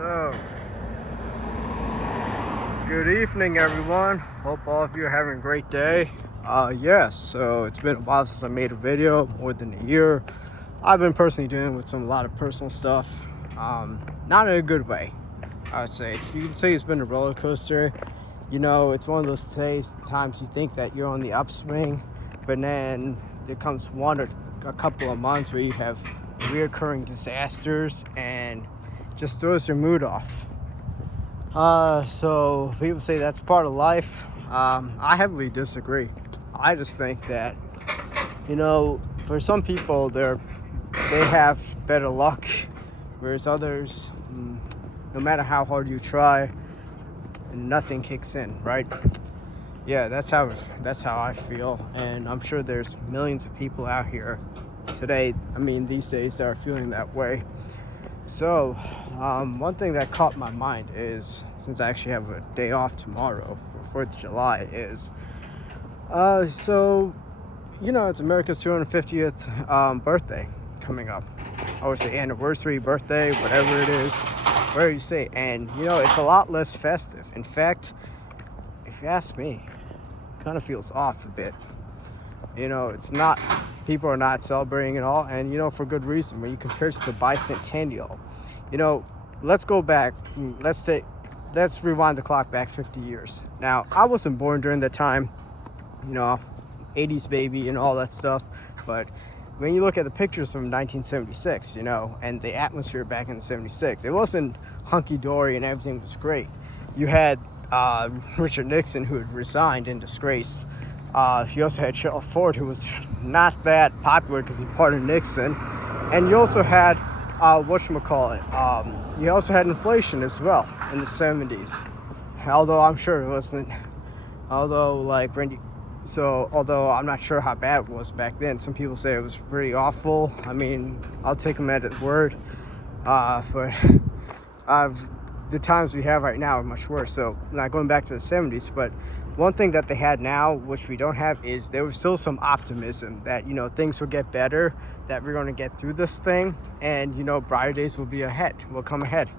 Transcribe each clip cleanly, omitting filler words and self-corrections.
So, good evening, everyone. Hope all of you are having a great day. So it's been a while since I made a video, more than a year. I've been personally dealing with a lot of personal stuff, not in a good way. I would say you can say it's been a roller coaster. You know, it's one of those times you think that you're on the upswing, but then there comes one or a couple of months where you have reoccurring disasters and just throws your mood off. So people say that's part of life. I heavily disagree. I just think that, you know, for some people they have better luck, whereas others, no matter how hard you try, nothing kicks in, right? Yeah, that's how I feel, and I'm sure there's millions of people out here today, these days, that are feeling that way. So, one thing that caught my mind is, since I actually have a day off tomorrow for 4th of July, is, it's America's 250th birthday coming up. I would say anniversary, birthday, whatever it is, whatever you say. And, it's a lot less festive. In fact, if you ask me, it kind of feels off a bit. It's not, people are not celebrating at all, and for good reason. When you compare it to the Bicentennial, let's go back. Let's rewind the clock back 50 years. Now, I wasn't born during that time, 80s baby and all that stuff, but when you look at the pictures from 1976, and the atmosphere back in 76, it wasn't hunky-dory and everything was great. You had Richard Nixon, who had resigned in disgrace. You also had Gerald Ford, who was not that popular because he pardoned Nixon. And you also had, you also had inflation as well in the 70s. Although I'm sure it wasn't, although I'm not sure how bad it was back then. Some people say it was pretty awful. I'll take them at his word. But the times we have right now are much worse. So not going back to the 70s, but one thing that they had now, which we don't have, is there was still some optimism that, things will get better, that we're going to get through this thing, and, brighter days will come ahead.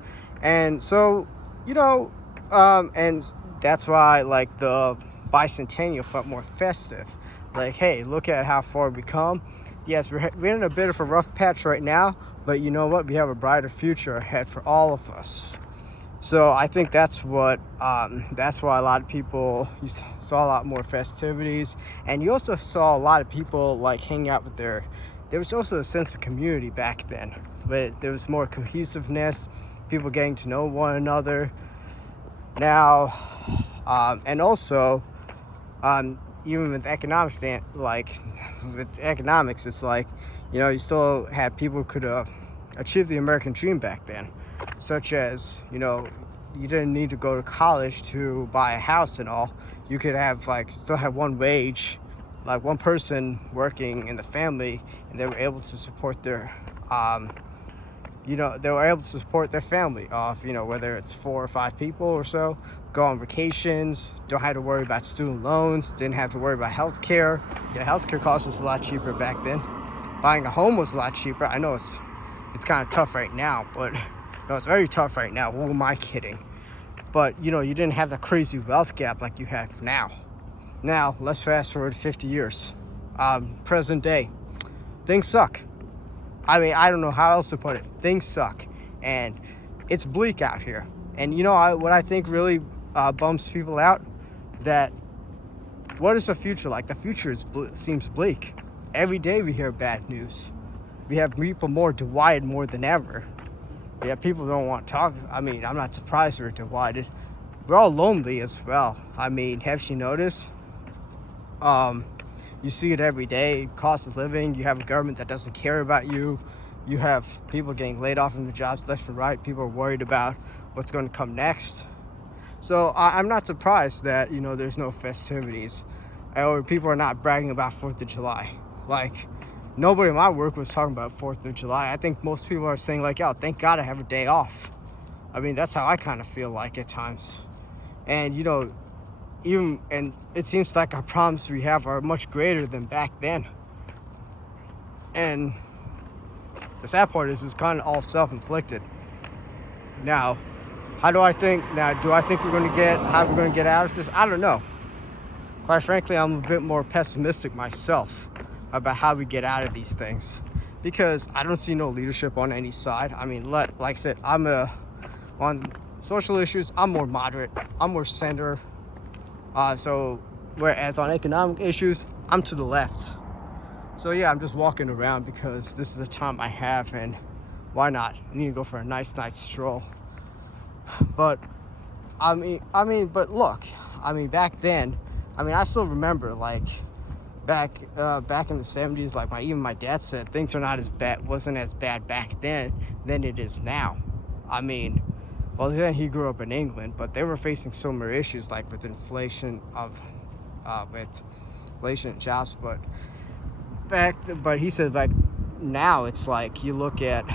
And so, and that's why, the Bicentennial felt more festive. Hey, look at how far we come. Yes, we're in a bit of a rough patch right now, but you know what? We have a brighter future ahead for all of us. So I think that's why a lot of people, you saw a lot more festivities, and you also saw a lot of people hanging out with there was also a sense of community back then, but there was more cohesiveness, people getting to know one another. Now, and also, even with economics, it's you still had people who could achieve the American dream back then. Such as, you didn't need to go to college to buy a house and all. You could have still have one wage, one person working in the family, and they were able to support their, family off, whether it's 4 or 5 people or so, go on vacations, don't have to worry about student loans, didn't have to worry about healthcare. Yeah, healthcare costs was a lot cheaper back then. Buying a home was a lot cheaper. I know it's kind of tough right now, but no, it's very tough right now. Who am I kidding? But, you didn't have the crazy wealth gap like you have now. Now, let's fast forward 50 years. Present day. Things suck. I don't know how else to put it. Things suck. And it's bleak out here. And, what I think really bums people out, that what is the future like? The future seems bleak. Every day we hear bad news. We have people more divided more than ever. Yeah, people don't want to talk. I'm not surprised we're divided. We're all lonely as well. Have you noticed? You see it every day. Cost of living. You have a government that doesn't care about you. You have people getting laid off from their jobs left and right. People are worried about what's going to come next. So I'm not surprised that, there's no festivities. Or people are not bragging about 4th of July. Nobody in my work was talking about 4th of July. I think most people are saying yo, thank God I have a day off. That's how I kind of feel at times. And, and it seems like our problems we have are much greater than back then. And the sad part is it's kind of all self-inflicted. Now, how do I think? Now, do I think how we're going to get out of this? I don't know. Quite frankly, I'm a bit more pessimistic myself about how we get out of these things, because I don't see no leadership on any side. I mean, like I said, on social issues, I'm more moderate. I'm more center. So whereas on economic issues, I'm to the left. So yeah, I'm just walking around because this is the time I have, and why not? I need to go for a nice night stroll. But but look, back then, I still remember, like, back in the 70s, like even my dad said things wasn't as bad back then than it is now. Well, then he grew up in England, but they were facing similar issues, like with inflation and jobs. But he said, like, now it's like you look at,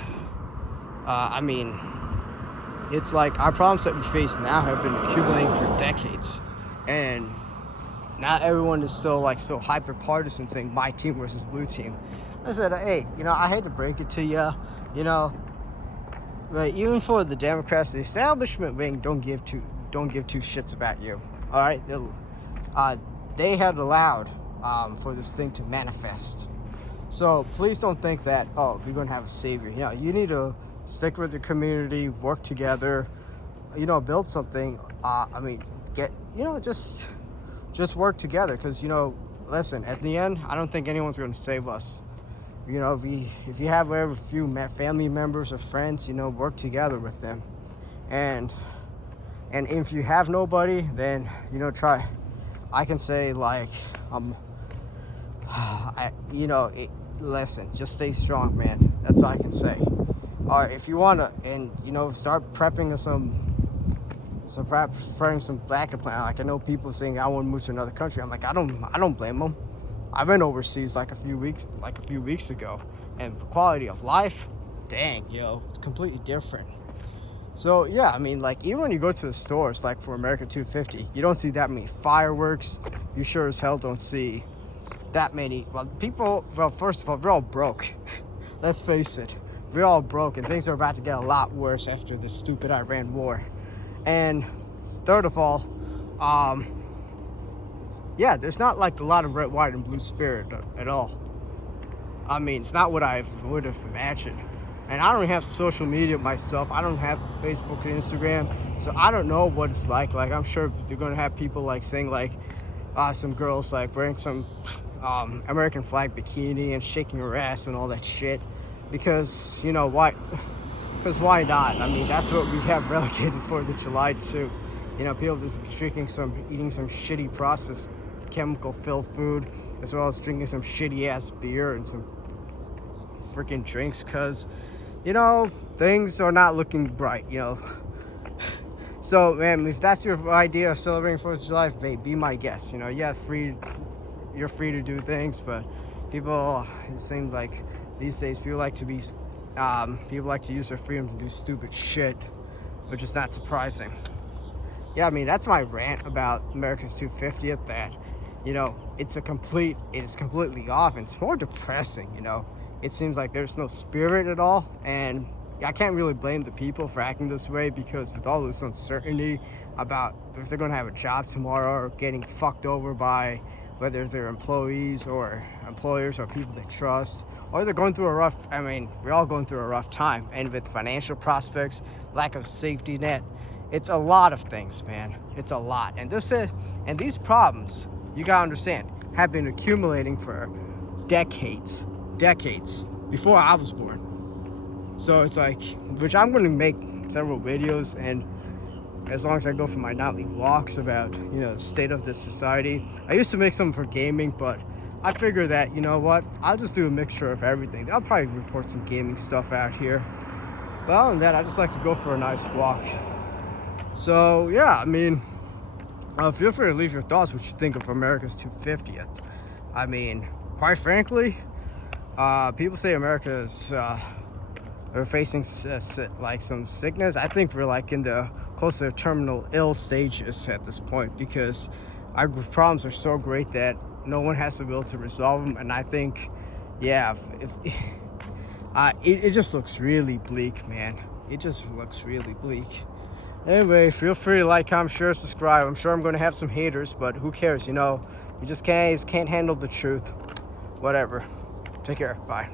it's like our problems that we face now have been accumulating for decades, and not everyone is still like so hyper partisan, saying my team versus blue team. I said, hey, I hate to break it to you, but even for the Democrats, the establishment wing don't give two shits about you. All right, they had allowed for this thing to manifest. So please don't think that, oh, we're gonna have a savior. You need to stick with the community, work together, build something. Just work together, because listen, at the end, I don't think anyone's going to save us. If you have a few family members or friends, work together with them, and if you have nobody, then try. I can say, like, listen, just stay strong, man. That's all I can say. All right, if you wanna, and start prepping some backup plan. Like, I know people saying I want to move to another country. I'm like, I don't blame them. I went overseas like a few weeks ago, and the quality of life, dang, it's completely different. So yeah, like, even when you go to the stores, like for America 250, you don't see that many fireworks. You sure as hell don't see that many. Well, first of all, we're all broke. Let's face it, we're all broke, and things are about to get a lot worse after this stupid Iran war. And third of all, there's not like a lot of red, white, and blue spirit at all. It's not what I would have imagined. And I don't have social media myself. I don't have Facebook and Instagram, so I don't know what it's like. Like, I'm sure you're gonna have people like saying, like, some girls like wearing some American flag bikini and shaking her ass and all that shit. Because why? Because why not? That's what we have relegated 4th of July to. People just eating some shitty processed chemical-filled food, as well as drinking some shitty-ass beer and some freaking drinks, because, things are not looking bright, So, man, if that's your idea of celebrating 4th of July, be my guest. You're free to do things, but it seems like these days people like to use their freedom to do stupid shit, which is not surprising. Yeah, that's my rant about America's 250th, that, it is completely off, and it's more depressing, It seems like there's no spirit at all, and I can't really blame the people for acting this way, because with all this uncertainty about if they're going to have a job tomorrow, or getting fucked over by whether they're employees or employers or people they trust, or they're going through we're all going through a rough time, and with financial prospects, lack of safety net, it's a lot of things, man. It's a lot. And these problems, you gotta understand, have been accumulating for decades before I was born. So it's like, which I'm gonna make several videos, and as long as I go for my nightly walks about, the state of this society. I used to make some for gaming, but I figure that, I'll just do a mixture of everything. I'll probably report some gaming stuff out here. But other than that, I just like to go for a nice walk. So yeah, feel free to leave your thoughts, what you think of America's 250th. Quite frankly, people say America is we're facing like some sickness. I think we're like in the close to terminal ill stages at this point, because our problems are so great that no one has the will to resolve them. And I think, yeah, it just looks really bleak, man. it just looks really bleak. Anyway, feel free to like, comment, share, subscribe. I'm sure I'm going to have some haters, but who cares, you know? You just can't handle the truth. Whatever. Take care. Bye.